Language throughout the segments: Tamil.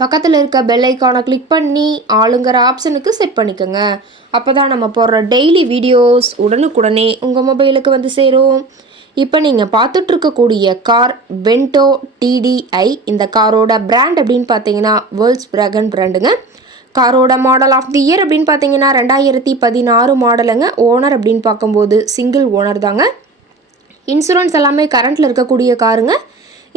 பக்கத்தில் இருக்க பெல் ஐக்கானை கிளிக் பண்ணி ஆளுங்கிற ஆப்ஷனுக்கு செட் பண்ணிக்கோங்க. அப்போ தான் நம்ம போடுற டெய்லி வீடியோஸ் உடனுக்குடனே உங்கள் மொபைலுக்கு வந்து சேரும். இப்போ நீங்கள் பார்த்துட்ருக்கக்கூடிய கார் வென்டோ டிடிஐ இந்த காரோட பிராண்ட் அப்படின்னு பார்த்தீங்கன்னா வேர்ல்ட்ஸ் பிராகன் பிராண்டுங்க காரோட மாடல் ஆஃப் தி இயர் அப்படின்னு பார்த்தீங்கன்னா ரெண்டாயிரத்தி பதினாறு மாடலுங்க ஓனர் அப்படின்னு பார்க்கும்போது சிங்கிள் ஓனர் தாங்க. இன்சூரன்ஸ் எல்லாமே கரண்ட்டில் இருக்கக்கூடிய காருங்க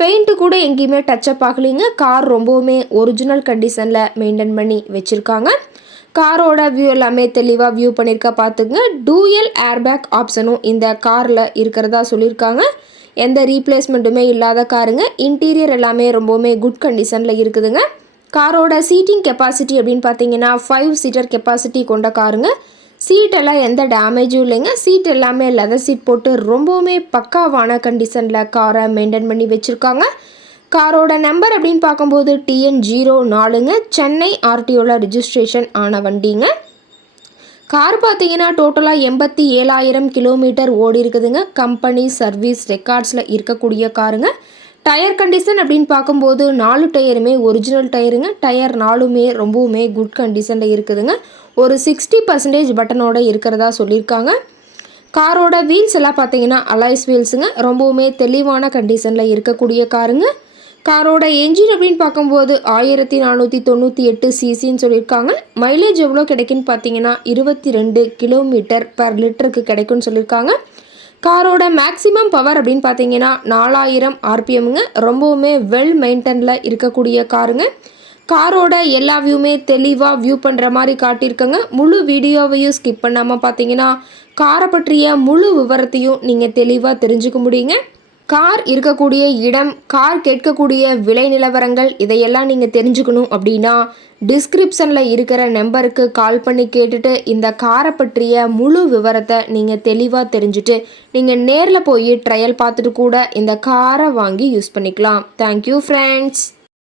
பெயிண்ட்டு கூட எங்கேயுமே டச்சப் ஆகலைங்க. கார் ரொம்பவுமே ஒரிஜினல் கண்டிஷனில் மெயின்டைன் பண்ணி வச்சுருக்காங்க. காரோட வியூ எல்லாமே தெளிவாக வியூ பண்ணியிருக்கா பார்த்துங்க டூயல் ஏர்பேக் ஆப்ஷனும் இந்த காரில் இருக்கிறதா சொல்லியிருக்காங்க எந்த ரீப்ளேஸ்மெண்ட்டுமே இல்லாத காருங்க. இன்டீரியர் எல்லாமே ரொம்பவுமே குட் கண்டிஷனில் இருக்குதுங்க. காரோட சீட்டிங் கெப்பாசிட்டி அப்படின்னு பார்த்தீங்கன்னா ஃபைவ் சீட்டர் கெப்பாசிட்டி கொண்ட காருங்க. சீட்டெல்லாம் எந்த டேமேஜும் இல்லைங்க. சீட் எல்லாமே லெதர் சீட் போட்டு ரொம்பவுமே பக்காவான கண்டிஷனில் காரை மெயின்டைன் பண்ணி வச்சுருக்காங்க. காரோட நம்பர் அப்படின்னு பார்க்கும்போது டிஎன் ஜீரோ நாலுங்க. சென்னை ஆர்டிஓவில் ரிஜிஸ்ட்ரேஷன் ஆன வண்டிங்க. கார் பார்த்தீங்கன்னா டோட்டலாக எண்பத்தி ஏழாயிரம் கிலோமீட்டர் ஓடி இருக்குதுங்க. கம்பெனி சர்வீஸ் ரெக்கார்ட்ஸில் இருக்கக்கூடிய காருங்க டயர் கண்டிஷன் அப்படின்னு பார்க்கும்போது நாலு டயருமே ஒரிஜினல் டயருங்க. டயர் நாலுமே ரொம்பவுமே குட் கண்டிஷனில் இருக்குதுங்க. ஒரு சிக்ஸ்டி பர்சன்டேஜ் பட்டனோட இருக்கிறதா சொல்லியிருக்காங்க. காரோட வீல்ஸ் எல்லாம் பார்த்தீங்கன்னா அலாய்ஸ் வீல்ஸுங்க ரொம்பவுமே தெளிவான கண்டிஷனில் இருக்கக்கூடிய காருங்க காரோட என்ஜின் அப்படின்னு பார்க்கும்போது ஆயிரத்தி நானூற்றி தொண்ணூற்றி எட்டு சிசின்னு சொல்லியிருக்காங்க. மைலேஜ் எவ்வளோ கிடைக்குன்னு பார்த்தீங்கன்னா இருபத்தி ரெண்டு கிலோமீட்டர் பர் லிட்டருக்கு கிடைக்கும்னு சொல்லியிருக்காங்க. காரோட மேக்ஸிமம் பவர் அப்படின்னு பார்த்தீங்கன்னா நாலாயிரம் ஆர்பிஎம்ங்க. ரொம்பவுமே வெல் மெயின்டனில் இருக்கக்கூடிய காருங்க. காரோட எல்லா வியூமே தெளிவாக வியூ பண்ணுற மாதிரி காட்டியிருக்கங்க. முழு வீடியோவையும் ஸ்கிப் பண்ணாமல் பார்த்தீங்கன்னா காரை பற்றிய முழு விவரத்தையும் நீங்கள் தெளிவாக தெரிஞ்சுக்க முடியுங்க. கார் இருக்கக்கூடிய இடம் கார் கேட்கக்கூடிய விலை நிலவரங்கள் இதையெல்லாம் நீங்கள் தெரிஞ்சுக்கணும் அப்படின்னா டிஸ்கிரிப்ஷனில் இருக்கிற நம்பருக்கு கால் பண்ணி கேட்டுட்டு இந்த காரை பற்றிய முழு விவரத்தை நீங்கள் தெளிவாக தெரிஞ்சுட்டு நீங்கள் நேரில் போய் ட்ரையல் பார்த்துட்டு கூட இந்த காரை வாங்கி யூஸ் பண்ணிக்கலாம். Thank you friends